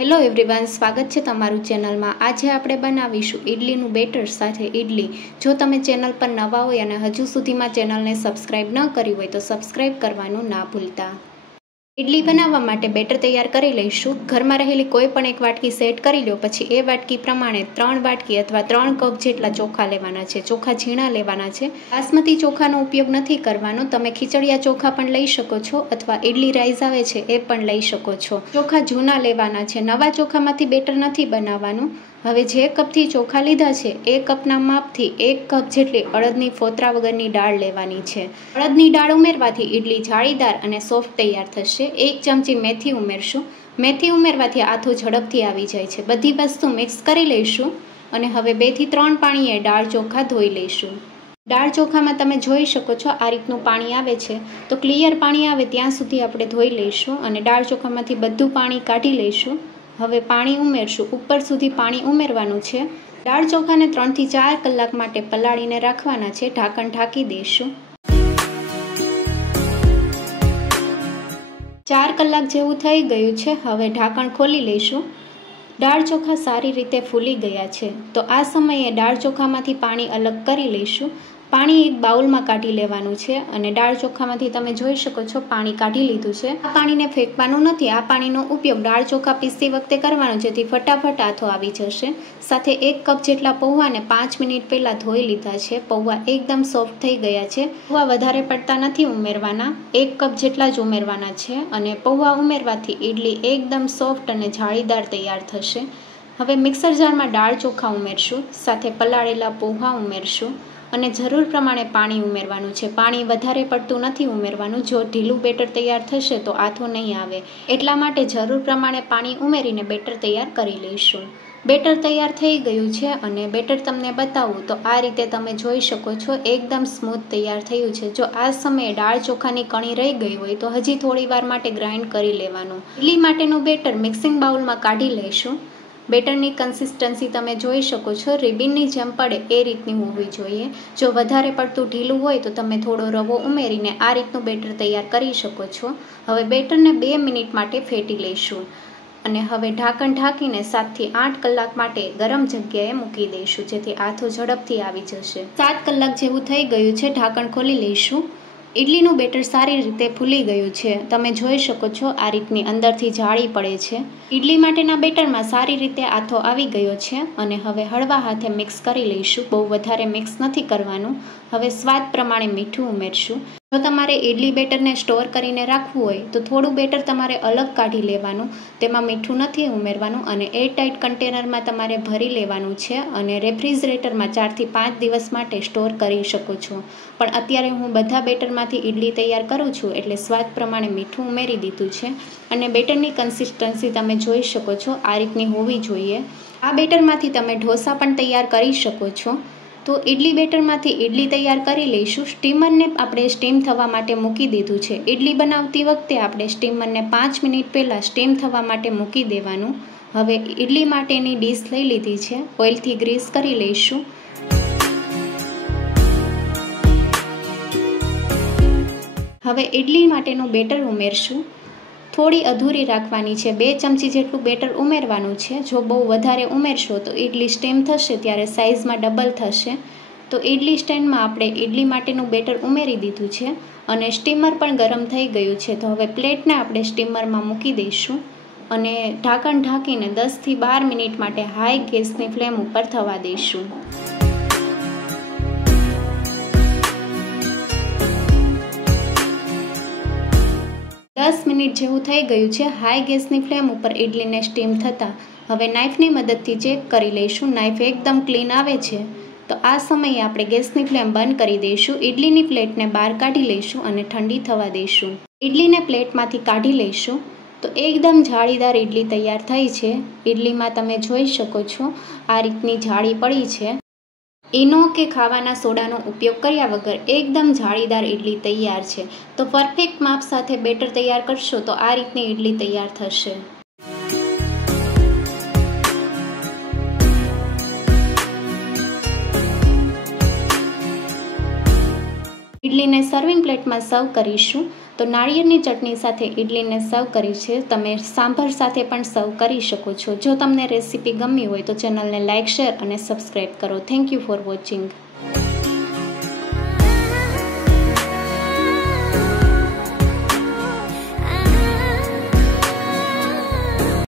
Hello everyone, સ્વાગત છે તમારું ચેનલમાં। આજે આપણે બનાવીશું ઇડલીનું બેટર સાથે ઇડલી। જો તમે ચેનલ પર નવા હોય અને હજુ સુધીમાં ચેનલને સબસ્ક્રાઇબ ન કરી હોય તો સબસ્ક્રાઇબ કરવાનું ના ભૂલતા। ઇડલી બનાવવા માટે બેટર તૈયાર કરી લઈશું। ઘરમાં રહેલી કોઈ પણ એક વાટકી સેટ કરી લો। પછી એ વાટકી પ્રમાણે 3 વાટકી અથવા 3 કપ જેટલા ચોખા લેવાના છે। ચોખા ઝીણા લેવાના છે। બાસમતી ચોખાનો ઉપયોગ નથી કરવાનો, તમે ખીચડિયા ચોખા પણ લઈ શકો છો અથવા ઇડલી રાઈસ આવે છે એ પણ લઈ શકો છો। ચોખા જૂના લેવાના છે, નવા ચોખામાંથી બેટર નથી બનાવવાનું। હવે જે કપથી ચોખા લીધા છે એ કપના માપથી 1 કપ જેટલી અડદની ફોતરા વગરની દાળ લેવાની છે। અડદની દાળ ઉમેરવાથી ઇડલી જાળીદાર અને સોફ્ટ તૈયાર થશે। 1 ચમચી મેથી ઉમેરશું। મેથી ઉમેરવાથી આથો ઝડપથી આવી જાય છે। બધી વસ્તુ મિક્સ કરી લઈશું અને હવે 2 થી 3 પાણીએ દાળ ચોખા ધોઈ લઈશું। દાળ ચોખામાં તમે જોઈ શકો છો આ રીતનું પાણી આવે છે, તો ક્લિયર પાણી આવે ત્યાં સુધી આપણે ધોઈ લઈશું અને દાળ ચોખામાંથી બધું પાણી કાઢી લઈશું। હવે પાણી ઉમેરશું, ઉપર સુધી પાણી ઉમેરવાનું છે। દાળ ચોખાને 3 થી 4 કલાક માટે પલાળીને રાખવાના છે। ઢાંકણ ઢાંકી દઈશું। 4 કલાક જેવું થઈ ગયું છે। હવે ઢાંકણ ખોલી લઈશું। દાળ ચોખા સારી રીતે ફૂલી ગયા છે, તો આ સમયે દાળ ચોખામાંથી પાણી અલગ કરી લઈશું। પાણી એક બાઉલમાં કાઢી લેવાનું છે અને દાળ ચોખામાંથી તમે જોઈ શકો છો પાણી કાઢી લીધું છે। આ પાણીને ફેંકવાનું નથી, આ પાણીનો ઉપયોગ દાળ ચોખા પીસતી વખતે કરવાનો, જેથી ફટાફટ આથો આવી જશે। સાથે 1 કપ જેટલા પૌવાને 5 મિનિટ પહેલાં ધોઈ લીધા છે। પૌવા એકદમ સોફ્ટ થઈ ગયા છે। પૌવા વધારે પડતા નથી ઉમેરવાના, 1 કપ જેટલા જ ઉમેરવાના છે અને પૌવા ઉમેરવાથી ઇડલી એકદમ સોફ્ટ અને જાળીદાર તૈયાર થશે। હવે મિક્સર જારમાં દાળ ચોખા ઉમેરશું, સાથે પલાળેલા પૌવા ઉમેરશું અને જરૂર પ્રમાણે પાણી ઉમેરવાનું છે। પાણી વધારે પડતું નથી ઉમેરવાનું, જો ઢીલું બેટર તૈયાર થશે તો આથો નહીં આવે, એટલા માટે જરૂર પ્રમાણે પાણી ઉમેરીને બેટર તૈયાર કરી લઈશું। બેટર તૈયાર થઈ ગયું છે અને બેટર તમને બતાવું તો આ રીતે તમે જોઈ શકો છો એકદમ સ્મૂથ તૈયાર થયું છે। જો આ સમયે દાળ ચોખાની કણી રહી ગઈ હોય તો હજી થોડી વાર માટે ગ્રાઇન્ડ કરી લેવાનું। ઇડલી માટેનું બેટર મિક્સિંગ બાઉલમાં કાઢી લઈશું। બેટરની કન્સિસ્ટન્સી તમે જોઈ શકો છો, રિબિનની જેમ પડે એ રીતની હોવી જોઈએ। જો વધારે પડતું ઢીલું હોય તો તમે થોડો રવો ઉમેરીને આ રીતનું બેટર તૈયાર કરી શકો છો। હવે બેટરને 2 મિનિટ માટે ફેટી લઈશું અને હવે ઢાંકણ ઢાંકીને 7 થી 8 કલાક માટે ગરમ જગ્યાએ મૂકી દઈશું, જેથી આથો ઝડપથી આવી જશે। 7 કલાક જેવું થઈ ગયું છે, ઢાંકણ ખોલી લઈશું। ઇડલીનું બેટર સારી રીતે ફૂલી ગયું છે, તમે જોઈ શકો છો આ રીતની અંદરથી જાળી પડે છે। ઇડલી માટેના બેટરમાં સારી રીતે આથો આવી ગયો છે અને હવે હળવા હાથે મિક્સ કરી લઈશું, બહુ વધારે મિક્સ નથી કરવાનું। હવે સ્વાદ પ્રમાણે મીઠું ઉમેરશું। જો તમારે ઇડલી બેટરને સ્ટોર કરીને રાખવું હોય તો થોડું બેટર તમારે અલગ કાઢી લેવાનું, તેમાં મીઠું નથી ઉમેરવાનું અને એરટાઇટ કન્ટેનરમાં તમારે ભરી લેવાનું છે અને રેફ્રિજરેટરમાં 4 થી 5 દિવસ માટે સ્ટોર કરી શકો છો। પણ અત્યારે હું બધા બેટરમાંથી ઇડલી તૈયાર કરું છું એટલે સ્વાદ પ્રમાણે મીઠું ઉમેરી દીધું છે અને બેટરની કન્સિસ્ટન્સી તમે જોઈ શકો છો આ રીતની હોવી જોઈએ। આ બેટરમાંથી તમે ઢોસા પણ તૈયાર કરી શકો છો। તો ઇડલી બેટરમાંથી ઇડલી તૈયાર કરી લઈશું। સ્ટીમરને આપણે સ્ટીમ થવા માટે મૂકી દીધું છે। ઇડલી બનાવતી વખતે આપણે સ્ટીમરને 5 મિનિટ પહેલાં સ્ટીમ થવા માટે મૂકી દેવાનું। હવે ઇડલી માટેની ડીશ લઈ લીધી છે, ઓઇલથી ગ્રીસ કરી લઈશું। હવે ઇડલી માટેનું બેટર ઉમેરશું। થોડી અધૂરી રાખવાની છે, 2 ચમચી જેટલું બેટર ઉમેરવાનું છે। જો બહુ વધારે ઉમેરશો તો ઇડલી સ્ટીમ થશે ત્યારે સાઇઝમાં ડબલ થશે। તો ઇડલી સ્ટેન્ડમાં આપણે ઇડલી માટેનું બેટર ઉમેરી દીધું છે અને સ્ટીમર પણ ગરમ થઈ ગયું છે, તો હવે પ્લેટને આપણે સ્ટીમરમાં મૂકી દઈશું અને ઢાંકણ ઢાંકીને 10 થી 12 મિનિટ માટે હાઈ ગેસની ફ્લેમ ઉપર થવા દઈશું। 10 મિનિટ જેવું થઈ ગયું છે હાઈ ગેસની ફ્લેમ ઉપર ઇડલીને સ્ટીમ થતાં। હવે નાઇફની મદદથી ચેક કરી લઈશું, નાઇફ એકદમ ક્લીન આવે છે તો આ સમયે આપણે ગેસની ફ્લેમ બંધ કરી દઈશું। ઇડલીની પ્લેટને બહાર કાઢી લઈશું અને ઠંડી થવા દઈશું। ઇડલીને પ્લેટમાંથી કાઢી લઈશું તો એકદમ જાળીદાર ઇડલી તૈયાર થઈ છે। ઇડલીમાં તમે જોઈ શકો છો આ રીતની જાળી પડી છે। ઈનો કે ખાવાના સોડાનો ઉપયોગ કર્યા વગર એકદમ જાળીદાર ઇડલી તૈયાર છે। તો પરફેક્ટ માપ સાથે બેટર તૈયાર કરશો તો આ રીતની ઇડલી તૈયાર થશે। ઇડલીને સર્વિંગ પ્લેટમાં સર્વ કરીશું। તો નાળિયેરની ચટણી સાથે ઇડલીને સર્વ કરી છે. તમે સાંભર સાથે પણ સર્વ કરી શકો છો. જો તમને રેસીપી ગમી હોય તો ચેનલને લાઇક, શેર અને સબસ્ક્રાઈબ કરો. Thank you for watching.